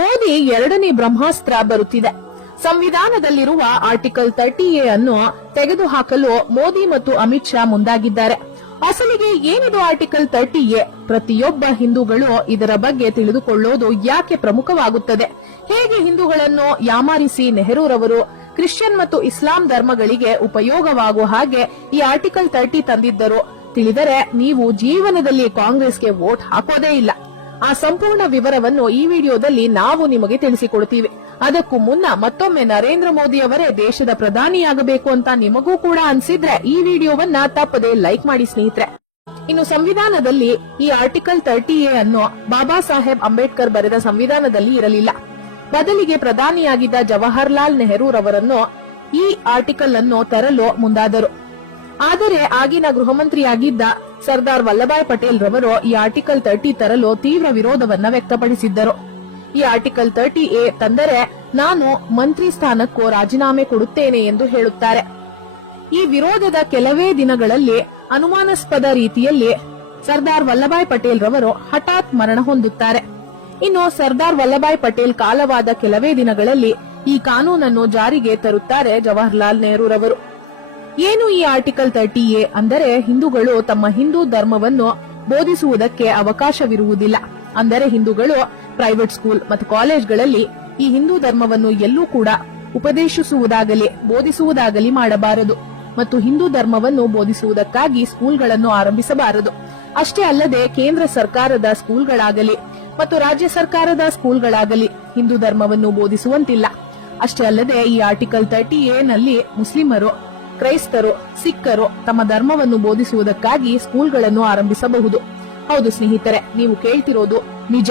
ಮೋದಿ ಎರಡನೇ ಬ್ರಹ್ಮಾಸ್ತ್ರ ಬರುತ್ತಿದೆ. ಸಂವಿಧಾನದಲ್ಲಿರುವ article 30A ಅನ್ನು ತೆಗೆದುಹಾಕಲು ಮೋದಿ ಮತ್ತು ಅಮಿತ್ ಶಾ ಮುಂದಾಗಿದ್ದಾರೆ. ಅಸಲಿಗೆ ಏನಿದು ಆರ್ಟಿಕಲ್ 30A? ಪ್ರತಿಯೊಬ್ಬ ಹಿಂದೂಗಳು ಇದರ ಬಗ್ಗೆ ತಿಳಿದುಕೊಳ್ಳೋದು ಯಾಕೆ ಪ್ರಮುಖವಾಗುತ್ತದೆ? ಹೇಗೆ ಹಿಂದೂಗಳನ್ನು ಯಾಮಾರಿಸಿ ನೆಹರೂರವರು ಕ್ರಿಶ್ಚಿಯನ್ ಮತ್ತು ಇಸ್ಲಾಂ ಧರ್ಮಗಳಿಗೆ ಉಪಯೋಗವಾಗುವ ಹಾಗೆ ಈ ಆರ್ಟಿಕಲ್ 30 ತಂದಿದ್ದರು ತಿಳಿದರೆ ನೀವು ಜೀವನದಲ್ಲಿ ಕಾಂಗ್ರೆಸ್ಗೆ ವೋಟ್ ಹಾಕೋದೇ ಇಲ್ಲ. ಆ ಸಂಪೂರ್ಣ ವಿವರವನ್ನು ಈ ವಿಡಿಯೋದಲ್ಲಿ ನಾವು ನಿಮಗೆ ತಿಳಿಸಿಕೊಡ್ತೀವಿ. ಅದಕ್ಕೂ ಮುನ್ನ ಮತ್ತೊಮ್ಮೆ ನರೇಂದ್ರ ಮೋದಿ ಅವರೇ ದೇಶದ ಪ್ರಧಾನಿಯಾಗಬೇಕು ಅಂತ ನಿಮಗೂ ಕೂಡ ಅನ್ಸಿದ್ರೆ ಈ ವಿಡಿಯೋವನ್ನ ತಪ್ಪದೆ ಲೈಕ್ ಮಾಡಿ ಸ್ನೇಹಿತರೆ. ಇನ್ನು ಸಂವಿಧಾನದಲ್ಲಿ ಈ ಆರ್ಟಿಕಲ್ 30A ಅನ್ನು ಬಾಬಾ ಸಾಹೇಬ್ ಅಂಬೇಡ್ಕರ್ ಬರೆದ ಸಂವಿಧಾನದಲ್ಲಿ ಇರಲಿಲ್ಲ. ಬದಲಿಗೆ ಪ್ರಧಾನಿಯಾಗಿದ್ದ ಜವಾಹರ್ಲಾಲ್ ನೆಹರೂರವರನ್ನು ಈ ಆರ್ಟಿಕಲ್ ಅನ್ನು ತರಲು ಮುಂದಾದರು. ಆದರೆ ಆಗಿನ ಗೃಹ ಮಂತ್ರಿಯಾಗಿದ್ದ ಸರ್ದಾರ್ ವಲ್ಲಭಾಯ್ ಪಟೇಲ್ ರವರು ಈ ಆರ್ಟಿಕಲ್ 30 ತರಲು ತೀವ್ರ ವಿರೋಧವನ್ನ ವ್ಯಕ್ತಪಡಿಸಿದ್ದರು. ಈ ಆರ್ಟಿಕಲ್ 30A ತಂದರೆ ನಾನು ಮಂತ್ರಿ ಸ್ಥಾನಕ್ಕೂ ರಾಜೀನಾಮೆ ಕೊಡುತ್ತೇನೆ ಎಂದು ಹೇಳುತ್ತಾರೆ. ಈ ವಿರೋಧದ ಕೆಲವೇ ದಿನಗಳಲ್ಲಿ ಅನುಮಾನಾಸ್ಪದ ರೀತಿಯಲ್ಲಿ ಸರ್ದಾರ್ ವಲ್ಲಭಾಯ್ ಪಟೇಲ್ ರವರು ಹಠಾತ್ ಮರಣ ಹೊಂದುತ್ತಾರೆ. ಇನ್ನು ಸರ್ದಾರ್ ವಲ್ಲಭಾಯ್ ಪಟೇಲ್ ಕಾಲವಾದ ಕೆಲವೇ ದಿನಗಳಲ್ಲಿ ಈ ಕಾನೂನನ್ನು ಜಾರಿಗೆ ತರುತ್ತಾರೆ ಜವಾಹರ್ಲಾಲ್ ನೆಹರೂರವರು. ಏನು ಈ ಆರ್ಟಿಕಲ್ 30A ಅಂದರೆ ಹಿಂದೂಗಳು ತಮ್ಮ ಹಿಂದೂ ಧರ್ಮವನ್ನು ಬೋಧಿಸುವುದಕ್ಕೆ ಅವಕಾಶವಿರುವುದಿಲ್ಲ. ಅಂದರೆ ಹಿಂದೂಗಳು ಪ್ರೈವೇಟ್ ಸ್ಕೂಲ್ ಮತ್ತು ಕಾಲೇಜ್ಗಳಲ್ಲಿ ಈ ಹಿಂದೂ ಧರ್ಮವನ್ನು ಎಲ್ಲೂ ಕೂಡ ಉಪದೇಶಿಸುವುದಾಗಲಿ ಬೋಧಿಸುವುದಾಗಲಿ ಮಾಡಬಾರದು ಮತ್ತು ಹಿಂದೂ ಧರ್ಮವನ್ನು ಬೋಧಿಸುವುದಕ್ಕಾಗಿ ಸ್ಕೂಲ್ಗಳನ್ನು ಆರಂಭಿಸಬಾರದು. ಅಷ್ಟೇ ಅಲ್ಲದೆ ಕೇಂದ್ರ ಸರ್ಕಾರದ ಸ್ಕೂಲ್ಗಳಾಗಲಿ ಮತ್ತು ರಾಜ್ಯ ಸರ್ಕಾರದ ಸ್ಕೂಲ್ಗಳಾಗಲಿ ಹಿಂದೂ ಧರ್ಮವನ್ನು ಬೋಧಿಸುವಂತಿಲ್ಲ. ಅಷ್ಟೇ ಅಲ್ಲದೆ ಈ ಆರ್ಟಿಕಲ್ 30A ನಲ್ಲಿ ಮುಸ್ಲಿಮರು, ಕ್ರೈಸ್ತರು, ಸಿಖ್ಖರು ತಮ್ಮ ಧರ್ಮವನ್ನು ಬೋಧಿಸುವುದಕ್ಕಾಗಿ ಸ್ಕೂಲ್ಗಳನ್ನು ಆರಂಭಿಸಬಹುದು. ಹೌದು ಸ್ನೇಹಿತರೆ, ನೀವು ಕೇಳ್ತಿರೋದು ನಿಜ.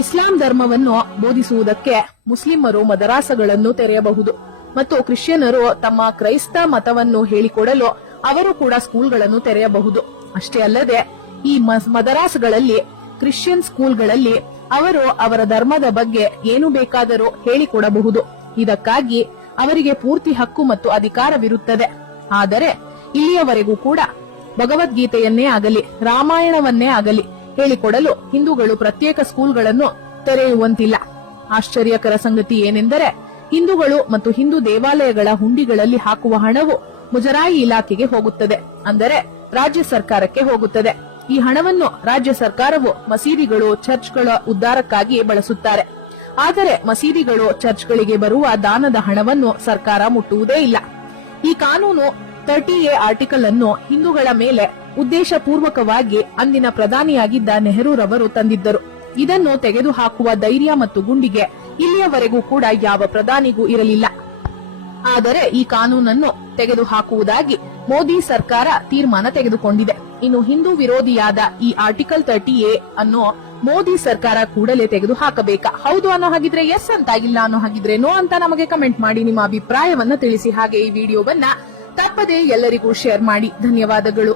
ಇಸ್ಲಾಂ ಧರ್ಮವನ್ನು ಬೋಧಿಸುವುದಕ್ಕೆ ಮುಸ್ಲಿಮರು ಮದರಾಸಗಳನ್ನು ತೆರೆಯಬಹುದು ಮತ್ತು ಕ್ರಿಶ್ಚಿಯನರು ತಮ್ಮ ಕ್ರೈಸ್ತ ಮತವನ್ನು ಹೇಳಿಕೊಡಲು ಅವರು ಕೂಡ ಸ್ಕೂಲ್ಗಳನ್ನು ತೆರೆಯಬಹುದು. ಅಷ್ಟೇ ಅಲ್ಲದೆ ಈ ಮದರಾಸಗಳಲ್ಲಿ ಕ್ರಿಶ್ಚಿಯನ್ ಸ್ಕೂಲ್ಗಳಲ್ಲಿ ಅವರು ಅವರ ಧರ್ಮದ ಬಗ್ಗೆ ಏನು ಬೇಕಾದರೂ ಹೇಳಿಕೊಡಬಹುದು. ಇದಕ್ಕಾಗಿ ಅವರಿಗೆ ಪೂರ್ತಿ ಹಕ್ಕು ಮತ್ತು ಅಧಿಕಾರವಿರುತ್ತದೆ. ಆದರೆ ಇಲ್ಲಿಯವರೆಗೂ ಕೂಡ ಭಗವದ್ಗೀತೆಯನ್ನೇ ಆಗಲಿ ರಾಮಾಯಣವನ್ನೇ ಆಗಲಿ ಹೇಳಿಕೊಡಲು ಹಿಂದೂಗಳು ಪ್ರತ್ಯೇಕ ಸ್ಕೂಲ್ಗಳನ್ನು ತೆರೆಯುವಂತಿಲ್ಲ. ಆಶ್ಚರ್ಯಕರ ಸಂಗತಿ ಏನೆಂದರೆ ಹಿಂದೂಗಳು ಮತ್ತು ಹಿಂದೂ ದೇವಾಲಯಗಳ ಹುಂಡಿಗಳಲ್ಲಿ ಹಾಕುವ ಹಣವು ಮುಜರಾಯಿ ಇಲಾಖೆಗೆ ಹೋಗುತ್ತದೆ, ಅಂದರೆ ರಾಜ್ಯ ಸರ್ಕಾರಕ್ಕೆ ಹೋಗುತ್ತದೆ. ಈ ಹಣವನ್ನು ರಾಜ್ಯ ಸರ್ಕಾರವು ಮಸೀದಿಗಳು, ಚರ್ಚ್ಗಳ ಉದ್ಧಾರಕ್ಕಾಗಿ ಬಳಸುತ್ತಾರೆ. ಆದರೆ ಮಸೀದಿಗಳು, ಚರ್ಚ್ಗಳಿಗೆ ಬರುವ ದಾನದ ಹಣವನ್ನು ಸರ್ಕಾರ ಮುಟ್ಟುವುದೇ ಇಲ್ಲ. ಈ ಕಾನೂನು 30A ಆರ್ಟಿಕಲ್ ಅನ್ನು ಹಿಂದೂಗಳ ಮೇಲೆ ಉದ್ದೇಶಪೂರ್ವಕವಾಗಿ ಅಂದಿನ ಪ್ರಧಾನಿಯಾಗಿದ್ದ ನೆಹರೂರವರು ತಂದಿದ್ದರು. ಇದನ್ನು ತೆಗೆದುಹಾಕುವ ಧೈರ್ಯ ಮತ್ತು ಗುಂಡಿಗೆ ಇಲ್ಲಿಯವರೆಗೂ ಕೂಡ ಯಾವ ಪ್ರಧಾನಿಗೂ ಇರಲಿಲ್ಲ. ಆದರೆ ಈ ಕಾನೂನನ್ನು ತೆಗೆದುಹಾಕುವುದಾಗಿ ಮೋದಿ ಸರ್ಕಾರ ತೀರ್ಮಾನ ತೆಗೆದುಕೊಂಡಿದೆ. ಇನ್ನು ಹಿಂದೂ ವಿರೋಧಿಯಾದ ಈ ಆರ್ಟಿಕಲ್ 30A ಅನ್ನು ಮೋದಿ ಸರ್ಕಾರ ಕೂಡಲೇ ತೆಗೆದು ಹಾಕಬೇಕಾ? ಹೌದು ಅನ್ನೋ ಹಾಗಿದ್ರೆ ಎಸ್ ಅಂತ, ಇಲ್ಲ ಅನ್ನೋ ಹಾಗಿದ್ರೆ ನೋ ಅಂತ ನಮಗೆ ಕಮೆಂಟ್ ಮಾಡಿ ನಿಮ್ಮ ಅಭಿಪ್ರಾಯವನ್ನ ತಿಳಿಸಿ. ಹಾಗೆ ಈ ವಿಡಿಯೋವನ್ನ ತಪ್ಪದೆ ಎಲ್ಲರಿಗೂ ಶೇರ್ ಮಾಡಿ. ಧನ್ಯವಾದಗಳು.